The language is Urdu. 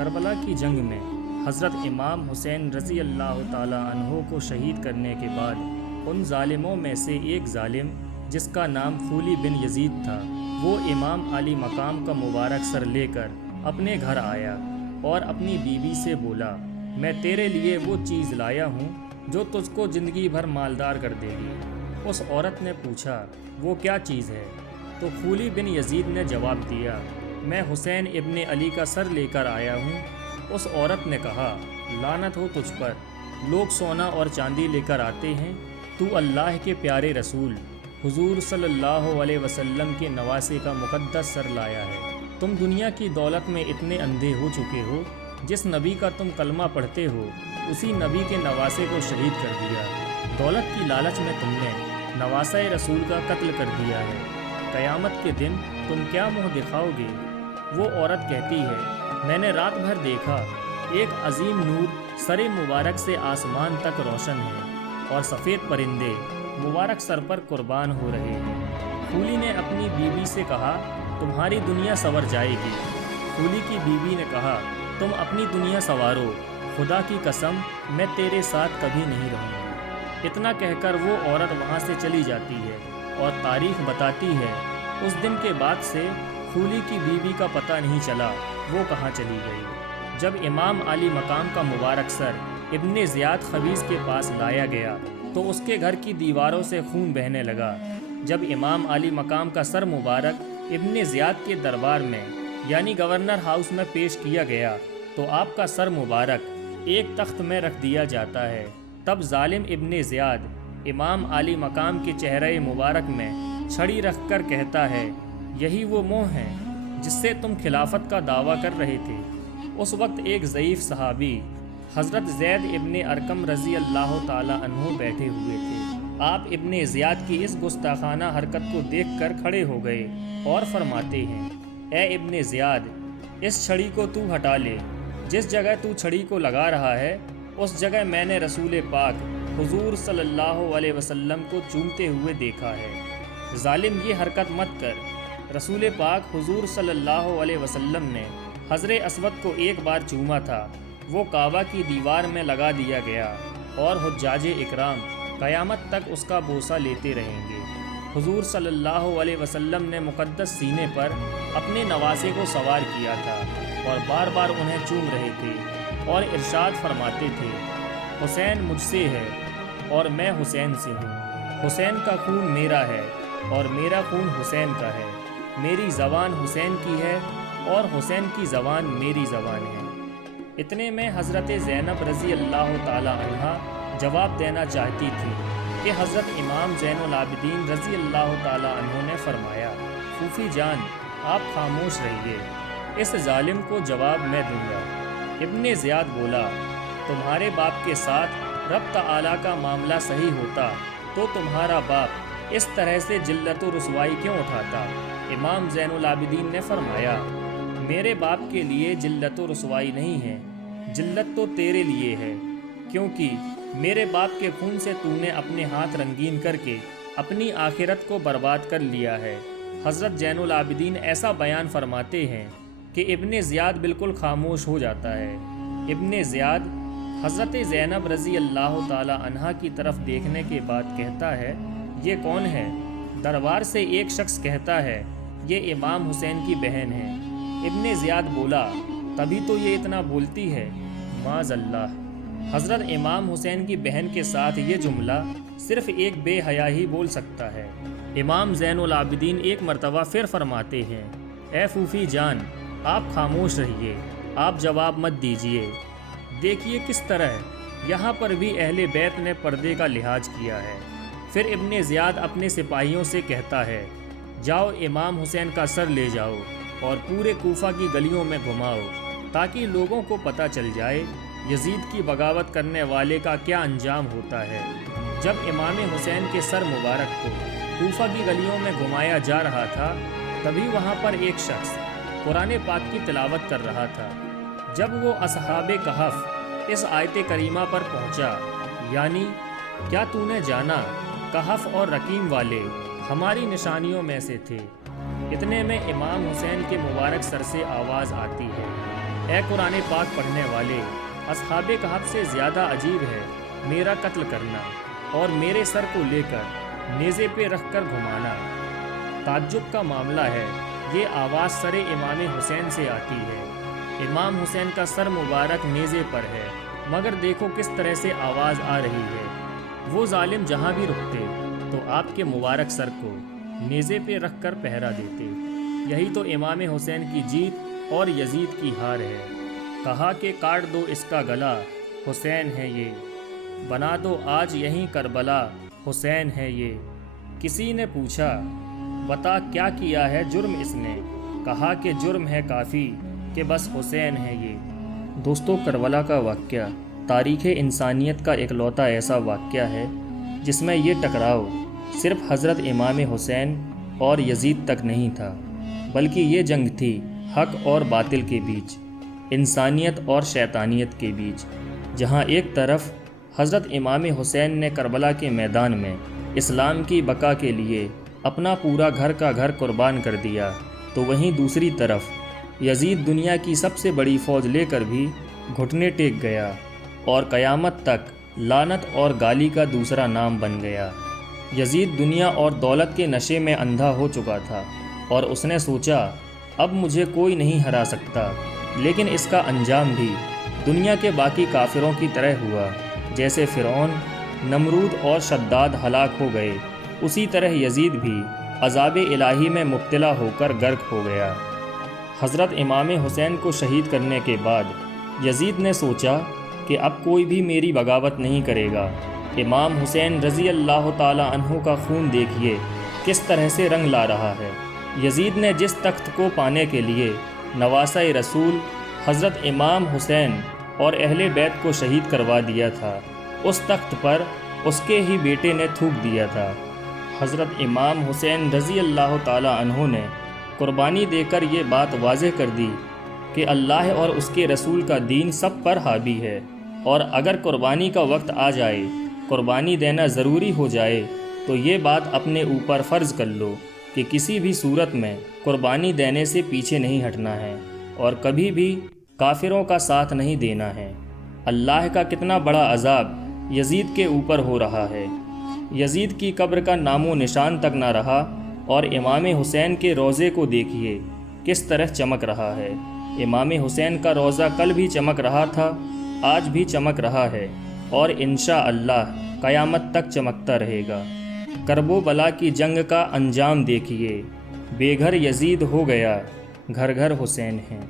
کربلا کی جنگ میں حضرت امام حسین رضی اللہ تعالی عنہ کو شہید کرنے کے بعد ان ظالموں میں سے ایک ظالم جس کا نام خولی بن یزید تھا، وہ امام علی مقام کا مبارک سر لے کر اپنے گھر آیا اور اپنی بیوی سے بولا، میں تیرے لیے وہ چیز لایا ہوں جو تجھ کو زندگی بھر مالدار کر دے گی۔ اس عورت نے پوچھا، وہ کیا چیز ہے؟ تو خولی بن یزید نے جواب دیا، میں حسین ابن علی کا سر لے کر آیا ہوں۔ اس عورت نے کہا، لعنت ہو تجھ پر، لوگ سونا اور چاندی لے کر آتے ہیں، تو اللہ کے پیارے رسول حضور صلی اللہ علیہ وسلم کے نواسے کا مقدس سر لایا ہے۔ تم دنیا کی دولت میں اتنے اندھے ہو چکے ہو، جس نبی کا تم کلمہ پڑھتے ہو اسی نبی کے نواسے کو شہید کر دیا۔ دولت کی لالچ میں تم نے نواسۂ رسول کا قتل کر دیا ہے، قیامت کے دن تم کیا منہ دکھاؤ گے؟ وہ عورت کہتی ہے، میں نے رات بھر دیکھا ایک عظیم نور سر مبارک سے آسمان تک روشن ہے اور سفید پرندے مبارک سر پر قربان ہو رہے ہیں۔ خولی نے اپنی بیوی سے کہا، تمہاری دنیا سنور جائے گی۔ خولی کی بیوی نے کہا، تم اپنی دنیا سنوارو، خدا کی قسم میں تیرے ساتھ کبھی نہیں رہوں گی۔ اتنا کہہ کر وہ عورت وہاں سے چلی جاتی ہے اور تاریخ بتاتی ہے اس دن کے بعد سے خولی کی بیوی کا پتہ نہیں چلا وہ کہاں چلی گئی۔ جب امام علی مقام کا مبارک سر ابن زیاد خبیث کے پاس لایا گیا تو اس کے گھر کی دیواروں سے خون بہنے لگا۔ جب امام علی مقام کا سر مبارک ابن زیاد کے دربار میں یعنی گورنر ہاؤس میں پیش کیا گیا تو آپ کا سر مبارک ایک تخت میں رکھ دیا جاتا ہے۔ تب ظالم ابن زیاد امام علی مقام کے چہرے مبارک میں چھڑی رکھ کر کہتا ہے، یہی وہ منہ ہے جس سے تم خلافت کا دعویٰ کر رہے تھے۔ اس وقت ایک ضعیف صحابی حضرت زید ابن ارقم رضی اللہ تعالی عنہ بیٹھے ہوئے تھے۔ آپ ابن زیاد کی اس گستاخانہ حرکت کو دیکھ کر کھڑے ہو گئے اور فرماتے ہیں، اے ابن زیاد، اس چھڑی کو تو ہٹا لے، جس جگہ تو چھڑی کو لگا رہا ہے اس جگہ میں نے رسول پاک حضور صلی اللہ علیہ وسلم کو چومتے ہوئے دیکھا ہے۔ ظالم، یہ حرکت مت کر۔ رسول پاک حضور صلی اللہ علیہ وسلم نے حجر اسود کو ایک بار چوما تھا، وہ کعبہ کی دیوار میں لگا دیا گیا اور حجاج اکرام قیامت تک اس کا بوسہ لیتے رہیں گے۔ حضور صلی اللہ علیہ وسلم نے مقدس سینے پر اپنے نواسے کو سوار کیا تھا اور بار بار انہیں چوم رہے تھے اور ارشاد فرماتے تھے، حسین مجھ سے ہے اور میں حسین سے ہوں، حسین کا خون میرا ہے اور میرا خون حسین کا ہے، میری زبان حسین کی ہے اور حسین کی زبان میری زبان ہے۔ اتنے میں حضرت زینب رضی اللہ تعالی عنہ جواب دینا چاہتی تھی کہ حضرت امام زین العابدین رضی اللہ تعالی عنہ نے فرمایا، پھوپھی جان آپ خاموش رہیے، اس ظالم کو جواب میں دوں گا۔ ابن زیاد بولا، تمہارے باپ کے ساتھ رب تعالیٰ کا معاملہ صحیح ہوتا تو تمہارا باپ اس طرح سے ذلت و رسوائی کیوں اٹھاتا؟ امام زین العابدین نے فرمایا، میرے باپ کے لیے ذلت و رسوائی نہیں ہے، ذلت تو تیرے لیے ہے، کیونکہ میرے باپ کے خون سے تو نے اپنے ہاتھ رنگین کر کے اپنی آخرت کو برباد کر لیا ہے۔ حضرت زین العابدین ایسا بیان فرماتے ہیں کہ ابن زیاد بالکل خاموش ہو جاتا ہے۔ ابن زیاد حضرت زینب رضی اللہ تعالی عنہا کی طرف دیکھنے کے بعد کہتا ہے، یہ کون ہے؟ دربار سے ایک شخص کہتا ہے، یہ امام حسین کی بہن ہے۔ ابن زیاد بولا، تبھی تو یہ اتنا بولتی ہے، معاذ اللہ۔ حضرت امام حسین کی بہن کے ساتھ یہ جملہ صرف ایک بے حیا ہی بول سکتا ہے۔ امام زین العابدین ایک مرتبہ پھر فرماتے ہیں، اے پھوپھی جان آپ خاموش رہیے، آپ جواب مت دیجیے۔ دیکھیے کس طرح یہاں پر بھی اہل بیت نے پردے کا لحاظ کیا ہے۔ پھر ابن زیاد اپنے سپاہیوں سے کہتا ہے، جاؤ امام حسین کا سر لے جاؤ اور پورے کوفہ کی گلیوں میں گھماؤ تاکہ لوگوں کو پتہ چل جائے یزید کی بغاوت کرنے والے کا کیا انجام ہوتا ہے۔ جب امام حسین کے سر مبارک کو کوفہ کی گلیوں میں گھمایا جا رہا تھا تبھی وہاں پر ایک شخص قرآن پاک کی تلاوت کر رہا تھا۔ جب وہ اصحاب کہف اس آیت کریمہ پر پہنچا، یعنی کیا تو نے جانا کہف اور رقیم والے ہماری نشانیوں میں سے تھے، اتنے میں امام حسین کے مبارک سر سے آواز آتی ہے، اے قرآن پاک پڑھنے والے، اصحاب کہف سے زیادہ عجیب ہے میرا قتل کرنا اور میرے سر کو لے کر نیزے پہ رکھ کر گھمانا۔ تعجب کا معاملہ ہے، یہ آواز سر امام حسین سے آتی ہے۔ امام حسین کا سر مبارک نیزے پر ہے، مگر دیکھو کس طرح سے آواز آ رہی ہے۔ وہ ظالم جہاں بھی رکتے تو آپ کے مبارک سر کو نیزے پہ رکھ کر پہرا دیتے۔ یہی تو امام حسین کی جیت اور یزید کی ہار ہے۔ کہا کہ کاٹ دو اس کا گلا، حسین ہے یہ، بنا دو آج یہیں کربلا، حسین ہے یہ۔ کسی نے پوچھا بتا کیا کیا ہے جرم اس نے، کہا کہ جرم ہے کافی کہ بس حسین ہے یہ۔ دوستو، کربلا کا واقعہ تاریخ انسانیت کا اکلوتا ایسا واقعہ ہے جس میں یہ ٹکراؤ صرف حضرت امام حسین اور یزید تک نہیں تھا، بلکہ یہ جنگ تھی حق اور باطل کے بیچ، انسانیت اور شیطانیت کے بیچ۔ جہاں ایک طرف حضرت امام حسین نے کربلا کے میدان میں اسلام کی بقا کے لیے اپنا پورا گھر کا گھر قربان کر دیا، تو وہیں دوسری طرف یزید دنیا کی سب سے بڑی فوج لے کر بھی گھٹنے ٹیک گیا اور قیامت تک لعنت اور گالی کا دوسرا نام بن گیا۔ یزید دنیا اور دولت کے نشے میں اندھا ہو چکا تھا اور اس نے سوچا اب مجھے کوئی نہیں ہرا سکتا، لیکن اس کا انجام بھی دنیا کے باقی کافروں کی طرح ہوا۔ جیسے فرعون، نمرود اور شداد ہلاک ہو گئے، اسی طرح یزید بھی عذاب الہی میں مبتلا ہو کر غرق ہو گیا۔ حضرت امام حسین کو شہید کرنے کے بعد یزید نے سوچا کہ اب کوئی بھی میری بغاوت نہیں کرے گا۔ امام حسین رضی اللہ تعالی عنہ کا خون دیکھیے کس طرح سے رنگ لا رہا ہے۔ یزید نے جس تخت کو پانے کے لیے نواسہ رسول حضرت امام حسین اور اہل بیت کو شہید کروا دیا تھا، اس تخت پر اس کے ہی بیٹے نے تھوک دیا تھا۔ حضرت امام حسین رضی اللہ تعالی عنہ نے قربانی دے کر یہ بات واضح کر دی کہ اللہ اور اس کے رسول کا دین سب پر حاوی ہے، اور اگر قربانی کا وقت آ جائے، قربانی دینا ضروری ہو جائے، تو یہ بات اپنے اوپر فرض کر لو کہ کسی بھی صورت میں قربانی دینے سے پیچھے نہیں ہٹنا ہے اور کبھی بھی کافروں کا ساتھ نہیں دینا ہے۔ اللہ کا کتنا بڑا عذاب یزید کے اوپر ہو رہا ہے۔ یزید کی قبر کا نام و نشان تک نہ رہا، اور امام حسین کے روضے کو دیکھیے کس طرح چمک رہا ہے۔ امام حسین کا روضہ کل بھی چمک رہا تھا، آج بھی چمک رہا ہے، اور انشاءاللہ قیامت تک چمکتا رہے گا۔ کرب و بلا کی جنگ کا انجام دیکھیے، بے گھر یزید ہو گیا، گھر گھر حسین ہیں۔